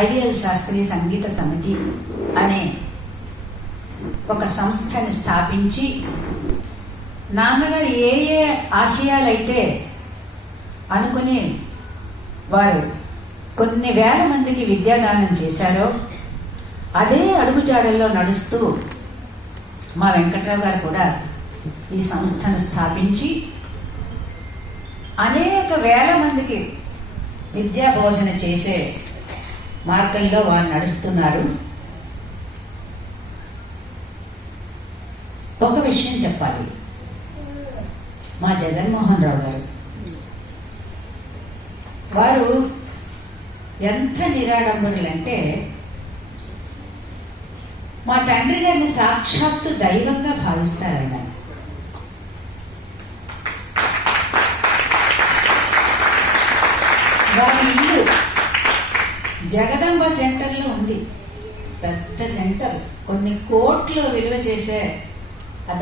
IVL Sastry సంగీత సమితి అనే ఒక సంస్థని స్థాపించి నాన్నగారు ఏ ఏ ఆశయాలైతే అనుకుని వారు కొన్ని వేల మందికి విద్యాదానం చేశారో అదే అడుగుజాడల్లో నడుస్తూ మా వెంకట్రావు గారు కూడా ఈ సంస్థను స్థాపించి అనేక వేల మందికి విద్యా బోధన చేసే మార్గంలో వారు నడుస్తున్నారు. ఒక విషయం చెప్పాలి, మా జగన్మోహన్ రావు గారు వారు ఎంత నిరాడంబరులంటే మా తండ్రి గారిని సాక్షాత్తు దైవంగా భావిస్తారు ఆయన. వారి ఇల్లు జగదంబ సెంటర్లో ఉంది, పెద్ద సెంటర్, కొన్ని కోట్లు విలువ చేసే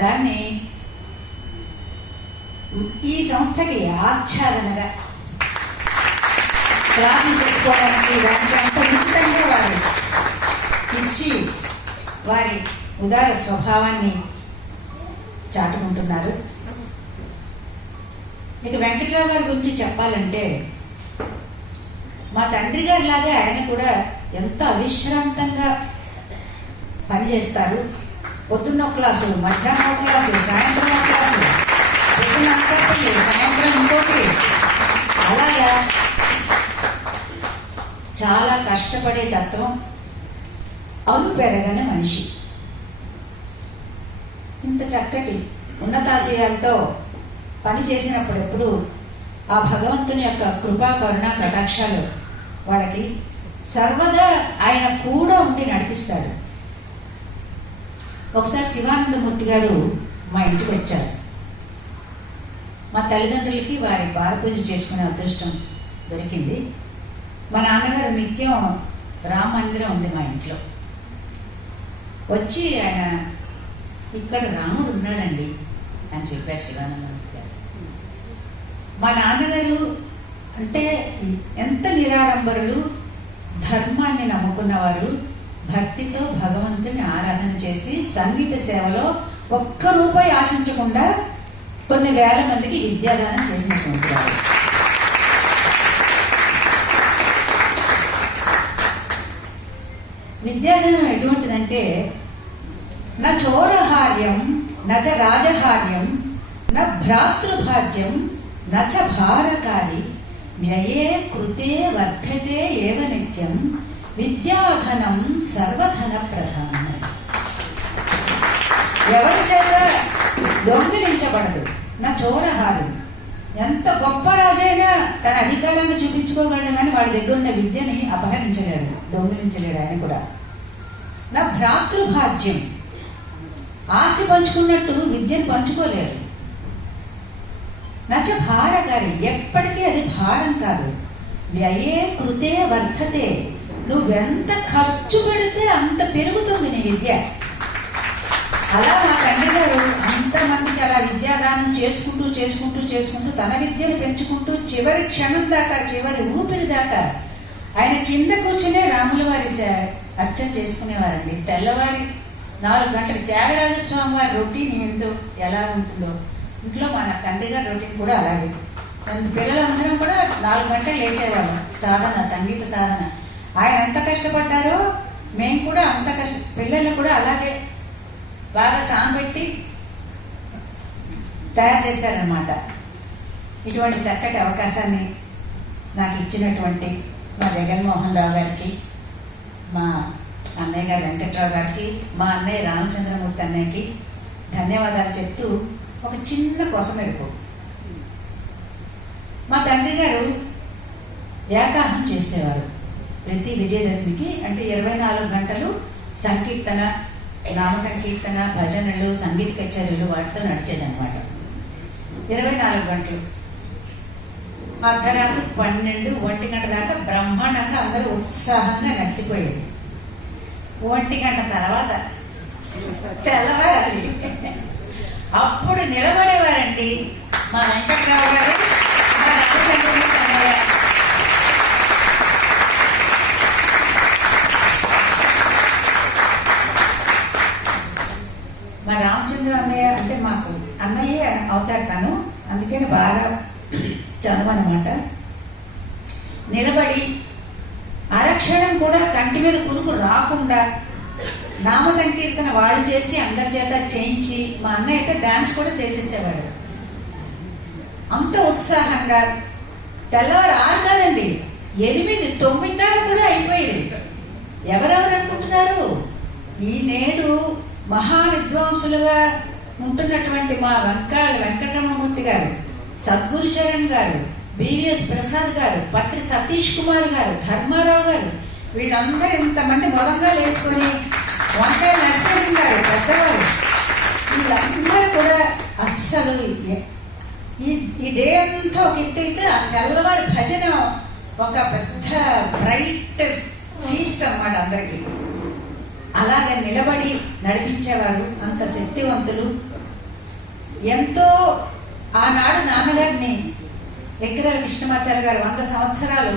దాన్ని ఈ సంస్థకి ఆచ్ఛాదనగా క్లాసులు చెప్పుకోవడానికి దానికి అంత ఉచితంగా వారు ఇచ్చి వారి ఉదార స్వభావాన్ని చాటుకుంటున్నారు. ఇక వెంకట్రావు గారి గురించి చెప్పాలంటే మా తండ్రి గారి లాగే ఆయన కూడా ఎంత అవిశ్రాంతంగా పనిచేస్తారు. పొద్దున్న ఒక క్లాసు, మధ్యాహ్నం ఒక క్లాసు, సాయంత్రం ఒక క్లాసు, పొద్దున్న అంతపల్లి, సాయంత్రం ఇంకోటి, అలాగా చాలా కష్టపడే తత్వం, అను పెరగని మనిషి. ఇంత చక్కటి ఉన్నతాశయాలతో పని చేసినప్పుడు ఎప్పుడు ఆ భగవంతుని యొక్క కృపా కరుణ కటాక్షాలు వాళ్ళకి సర్వదా ఆయన కూడా ఉండి నడిపిస్తాడు. ఒకసారి శివానందమూర్తి గారు మా ఇంటికి వచ్చారు. మా తల్లిదండ్రులకి వారి పాదపూజ చేసుకునే అదృష్టం దొరికింది. మా నాన్నగారు నిత్యం రామ మందిరం ఉంది మా ఇంట్లో. వచ్చి ఆయన ఇక్కడ రాముడు ఉన్నాడండి అని చెప్పారు శివానందమూర్తి గారు. మా నాన్నగారు అంటే ఎంత నిరాడంబరులు, ధర్మాన్ని నమ్ముకున్నవారు, భక్తితో భగవంతుని ఆరాధన చేసి సంగీత సేవలో ఒక్క రూపాయి ఆశించకుండా కొన్ని వేల మందికి విద్యాదానం చేసినటువంటి వారు. విద్యాదానం ఎటువంటిదంటే నా చోరహార్యం నచ రాజహార్యం నా భ్రాతృభాజ్యం నచ భారకారి వ్యయే కృతే వర్ధతే ఏవ నిత్యం విద్యాధనం సర్వధన ప్రధానం. ఎవరి చేత దొంగిలించబడదు. నా చోరహార్యం, ఎంత గొప్ప రాజైనా తన అధికారాన్ని చూపించుకోగలడు కానీ వాడి దగ్గర ఉన్న విద్యని అపహరించలేడు, దొంగిలించలేడు ఆయన కూడా. నా భ్రాతృభాజ్యం, ఆస్తి పంచుకున్నట్టు విద్యను పంచుకోలేరు. నచ భారకారి, ఎప్పటికీ అది భారం కాదు. వ్యయే కృతే వర్ధతే, నువ్వెంత ఖర్చు పెడితే అంత పెరుగుతుంది నీ విద్య. అలా మా తండ్రి గారు అంతమందికి అలా విద్యాదానం చేసుకుంటూ చేసుకుంటూ చేసుకుంటూ తన విద్యను పెంచుకుంటూ చివరి క్షణం దాకా, చివరి ఊపిరి దాకా ఆయన కింద కూర్చునే రాముల వారి అర్చన చేసుకునేవారండి. తెల్లవారి 4 గంటలకు త్యాగరాజస్వామి వారి రొటీన్ ఏంటో ఎలా ఉంటుందో ఇంట్లో మన తండ్రి గారి రొటీన్ కూడా అలాగే. పిల్లలందరం కూడా 4 గంటలు లేచేవాళ్ళం సాధన, సంగీత సాధన. ఆయన ఎంత కష్టపడ్డారో మేము కూడా అంత పిల్లల్ని కూడా అలాగే బాగా సాంబెట్టి తయారు చేశారనమాట. ఇటువంటి చక్కటి అవకాశాన్ని నాకు ఇచ్చినటువంటి మా జగన్మోహన్ రావు గారికి, మా అన్నయ్య గారు వెంకట్రావు గారికి, మా అన్నయ్య రామచంద్రమూర్తి అన్నయ్యకి ధన్యవాదాలు చెప్తూ ఒక చిన్న కొసమెరుపు. మా తండ్రి గారు ఏకాహం చేసేవారు ప్రతి విజయదశమికి. అంటే 24 గంటలు సంకీర్తన, నామ సంకీర్తన, భజనలు, సంగీత కచేరీలు వాటితో నడిచేదన్నమాట. 24 గంటలు, అర్ధరాత్రి 12, 1 గంట దాకా బ్రహ్మాండంగా అందరూ ఉత్సాహంగా నడిచిపోయేది. 1 గంట తర్వాత తెల్లవారి అప్పుడు నిలబడేవారండి మా వెంకట్రావు గారు, మా రామచంద్రమూర్తి అన్నయ్య. అందుకని బాగా చదవనమాట. నిలబడి అరక్షణం కూడా కంటి మీద కునుకు రాకుండా నామ సంకీర్తన వాళ్ళు చేసి అందరి చేత చేయించి, మా అన్నయ్య అయితే డాన్స్ కూడా చేసేసేవాడు. అంత ఉత్సాహంగా తెల్లవారు 6 కాదండి 8, 9 దాకా కూడా అయిపోయేది. ఎవరెవరు అనుకుంటున్నారు? ఈ నేడు మహా విద్వాంసులుగా ఉంటున్నటువంటి మా వెంకటరమణమూర్తి గారు, సద్గురు చరణ్ గారు, బివిఎస్ ప్రసాద్ గారు, పత్రి సతీష్ కుమార్ గారు, ధర్మారావు గారు, వీళ్ళందరూ ఇంతమంది మొదంగా వేసుకొని, వంకాయ నరసింహన్ గారు పెద్దవారు, వీళ్ళందరూ కూడా అస్సలు ఈ డే అంతా ఒక ఎత్తు అయితే ఆ తెల్లవారి భజన ఒక పెద్ద బ్రైట్ ఫీస్ట్ అన్నమాట అందరికి. అలాగే నిలబడి నడిపించేవారు. అంత శక్తివంతులు. ఎంతో ఆనాడు నాన్నగారిని ఎక్కిరాల కృష్ణమాచార్య గారు 100 సంవత్సరాలు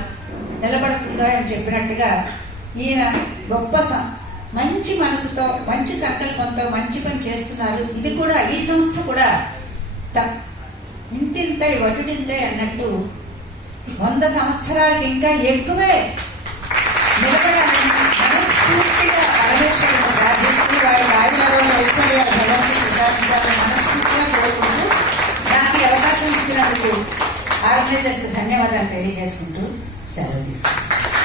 నిలబడుతుందో అని చెప్పినట్టుగా ఈయన గొప్ప మంచి మనసుతో, మంచి సంకల్పంతో మంచి పని చేస్తున్నారు. ఇది కూడా ఈ సంస్థ కూడా ఇంతింతై వటుడింతై అన్నట్టు 100 సంవత్సరాలకి ఇంకా ఎక్కువే నిలబడాలని మనస్ఫూర్తిగా పరమేశ్వరుని ప్రార్థిస్తూ వారి ఆయుధాలను ఐశ్వర్యాలు భగవంతుని ప్రసాదించాలని మనస్ఫూర్తిగా కోరుకుంటూ నాకు ఈ అవకాశం ఇచ్చినందుకు ఆర్గనైజర్స్ ధన్యవాదాలు తెలియజేసుకుంటూ సెలవు తీసుకుంటాను.